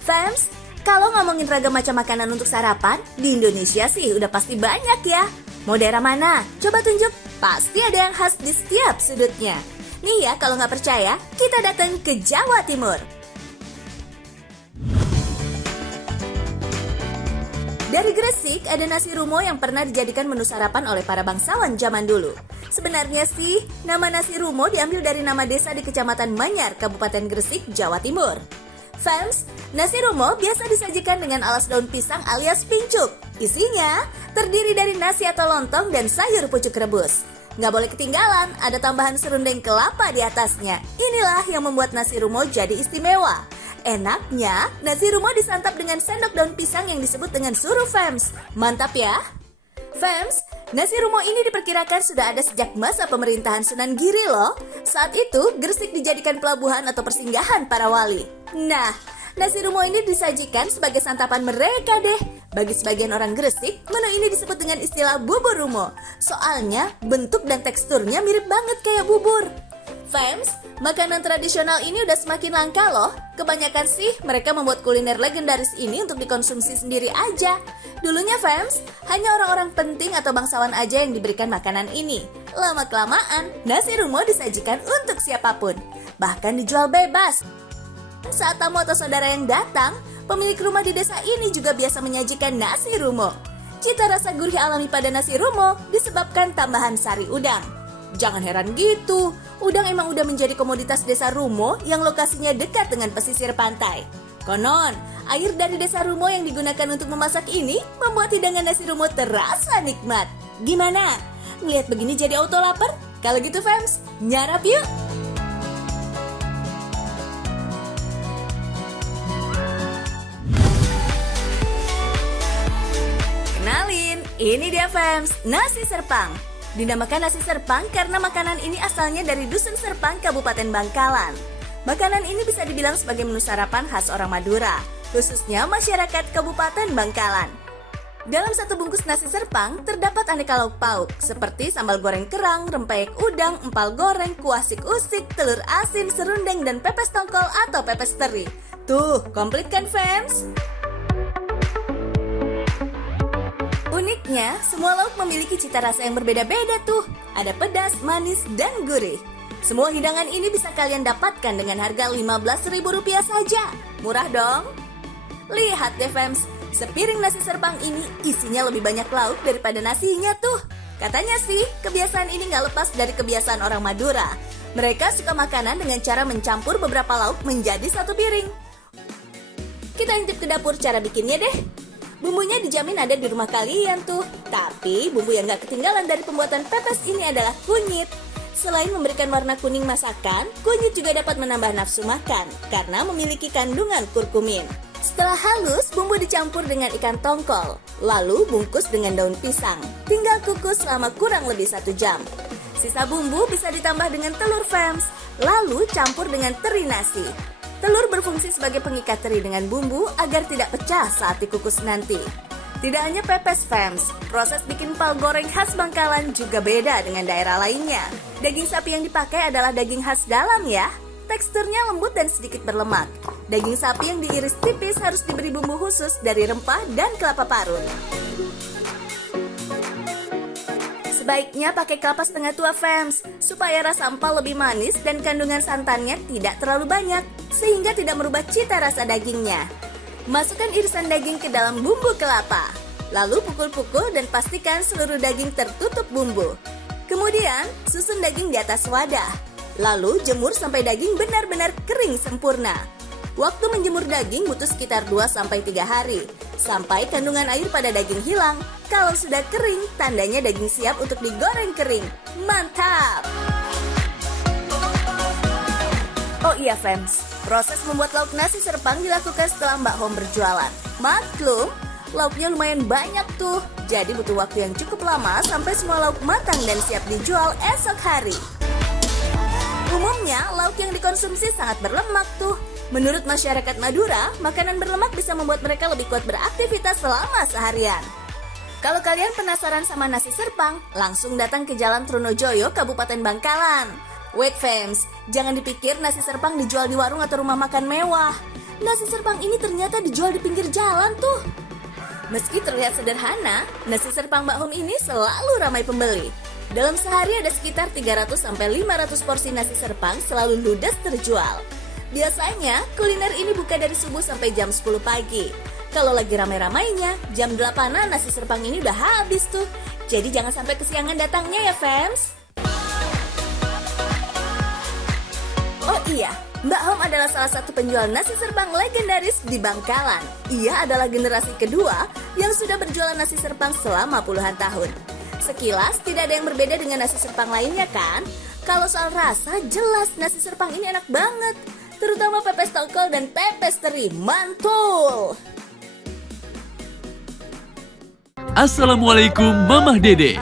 Fams, kalau ngomongin ragam macam makanan untuk sarapan, di Indonesia sih udah pasti banyak ya. Mau daerah mana? Coba tunjuk. Pasti ada yang khas di setiap sudutnya. Nih ya, kalau nggak percaya, kita datang ke Jawa Timur. Dari Gresik, ada nasi rumo yang pernah dijadikan menu sarapan oleh para bangsawan zaman dulu. Sebenarnya sih, nama nasi rumo diambil dari nama desa di Kecamatan Manyar, Kabupaten Gresik, Jawa Timur. Fams, nasi rumo biasa disajikan dengan alas daun pisang alias pincuk. Isinya terdiri dari nasi atau lontong dan sayur pucuk rebus. Nggak boleh ketinggalan, ada tambahan serundeng kelapa di atasnya. Inilah yang membuat nasi rumo jadi istimewa. Enaknya, nasi rumo disantap dengan sendok daun pisang yang disebut dengan suruh Fams. Mantap ya? Fams, nasi rumo ini diperkirakan sudah ada sejak masa pemerintahan Sunan Giri loh. Saat itu, Gresik dijadikan pelabuhan atau persinggahan para wali. Nah, nasi rumo ini disajikan sebagai santapan mereka deh. Bagi sebagian orang Gresik, menu ini disebut dengan istilah bubur rumo. Soalnya, bentuk dan teksturnya mirip banget kayak bubur. Fams, makanan tradisional ini udah semakin langka loh. Kebanyakan sih mereka membuat kuliner legendaris ini untuk dikonsumsi sendiri aja. Dulunya Fams, hanya orang-orang penting atau bangsawan aja yang diberikan makanan ini. Lama-kelamaan, nasi rumo disajikan untuk siapapun. Bahkan dijual bebas. Saat tamu atau saudara yang datang, pemilik rumah di desa ini juga biasa menyajikan nasi rumo. Cita rasa gurih alami pada nasi rumo disebabkan tambahan sari udang. Jangan heran gitu, udang emang udah menjadi komoditas desa Rumo yang lokasinya dekat dengan pesisir pantai. Konon, air dari desa Rumo yang digunakan untuk memasak ini membuat hidangan nasi rumo terasa nikmat. Gimana? Ngeliat begini jadi auto lapar? Kalau gitu Fams, nyarap yuk! Kenalin, ini dia Fams, nasi serpang. Dinamakan nasi serpang karena makanan ini asalnya dari Dusun Serpang, Kabupaten Bangkalan. Makanan ini bisa dibilang sebagai menu sarapan khas orang Madura, khususnya masyarakat Kabupaten Bangkalan. Dalam satu bungkus nasi serpang terdapat aneka lauk pauk seperti sambal goreng kerang, rempeyek udang, empal goreng, kuah sik-usik, telur asin, serundeng, dan pepes tongkol atau pepes teri. Tuh, komplit kan Fams? Uniknya, semua lauk memiliki cita rasa yang berbeda-beda tuh. Ada pedas, manis, dan gurih. Semua hidangan ini bisa kalian dapatkan dengan harga Rp15.000 saja. Murah dong? Lihat deh Fams, sepiring nasi serpang ini isinya lebih banyak lauk daripada nasinya tuh. Katanya sih, kebiasaan ini nggak lepas dari kebiasaan orang Madura. Mereka suka makanan dengan cara mencampur beberapa lauk menjadi satu piring. Kita intip ke dapur cara bikinnya deh. Bumbunya dijamin ada di rumah kalian tuh. Tapi bumbu yang gak ketinggalan dari pembuatan pepes ini adalah kunyit. Selain memberikan warna kuning masakan, kunyit juga dapat menambah nafsu makan karena memiliki kandungan kurkumin. Setelah halus, bumbu dicampur dengan ikan tongkol. Lalu bungkus dengan daun pisang. Tinggal kukus selama kurang lebih 1 jam. Sisa bumbu bisa ditambah dengan telur Fams. Lalu campur dengan teri nasi. Telur berfungsi sebagai pengikat teri dengan bumbu agar tidak pecah saat dikukus nanti. Tidak hanya pepes Fams, proses bikin empal goreng khas Bangkalan juga beda dengan daerah lainnya. Daging sapi yang dipakai adalah daging khas dalam ya. Teksturnya lembut dan sedikit berlemak. Daging sapi yang diiris tipis harus diberi bumbu khusus dari rempah dan kelapa parut. Sebaiknya pakai kelapa setengah tua Fams, supaya rasa empal lebih manis dan kandungan santannya tidak terlalu banyak, sehingga tidak merubah cita rasa dagingnya. Masukkan irisan daging ke dalam bumbu kelapa, lalu pukul-pukul dan pastikan seluruh daging tertutup bumbu. Kemudian, susun daging di atas wadah, lalu jemur sampai daging benar-benar kering sempurna. Waktu menjemur daging butuh sekitar 2-3 hari, sampai kandungan air pada daging hilang. Kalau sudah kering, tandanya daging siap untuk digoreng kering. Mantap! Oh iya Fams, proses membuat lauk nasi serpang dilakukan setelah Mbak Hom berjualan. Maklum, lauknya lumayan banyak tuh, jadi butuh waktu yang cukup lama sampai semua lauk matang dan siap dijual esok hari. Umumnya, lauk yang dikonsumsi sangat berlemak tuh. Menurut masyarakat Madura, makanan berlemak bisa membuat mereka lebih kuat beraktivitas selama seharian. Kalau kalian penasaran sama nasi serpang, langsung datang ke Jalan Trunojoyo, Kabupaten Bangkalan. Wait Fams, jangan dipikir nasi serpang dijual di warung atau rumah makan mewah. nasi serpang ini ternyata dijual di pinggir jalan tuh. Meski terlihat sederhana, nasi serpang Mbak Hum ini selalu ramai pembeli. Dalam sehari ada sekitar 300-500 porsi nasi serpang selalu ludes terjual. Biasanya, kuliner ini buka dari subuh sampai jam 10 pagi. Kalau lagi ramai-ramainya, jam 8-an nasi serpang ini udah habis tuh. Jadi jangan sampai kesiangan datangnya ya, fans. Oh iya, Mbak Hom adalah salah satu penjual nasi serpang legendaris di Bangkalan. Ia adalah generasi kedua yang sudah berjualan nasi serpang selama puluhan tahun. Sekilas tidak ada yang berbeda dengan nasi serpang lainnya kan? Kalau soal rasa, jelas nasi serpang ini enak banget. Terutama pepes tongkol dan pepes teri, mantul! Assalamualaikum Mamah Dede.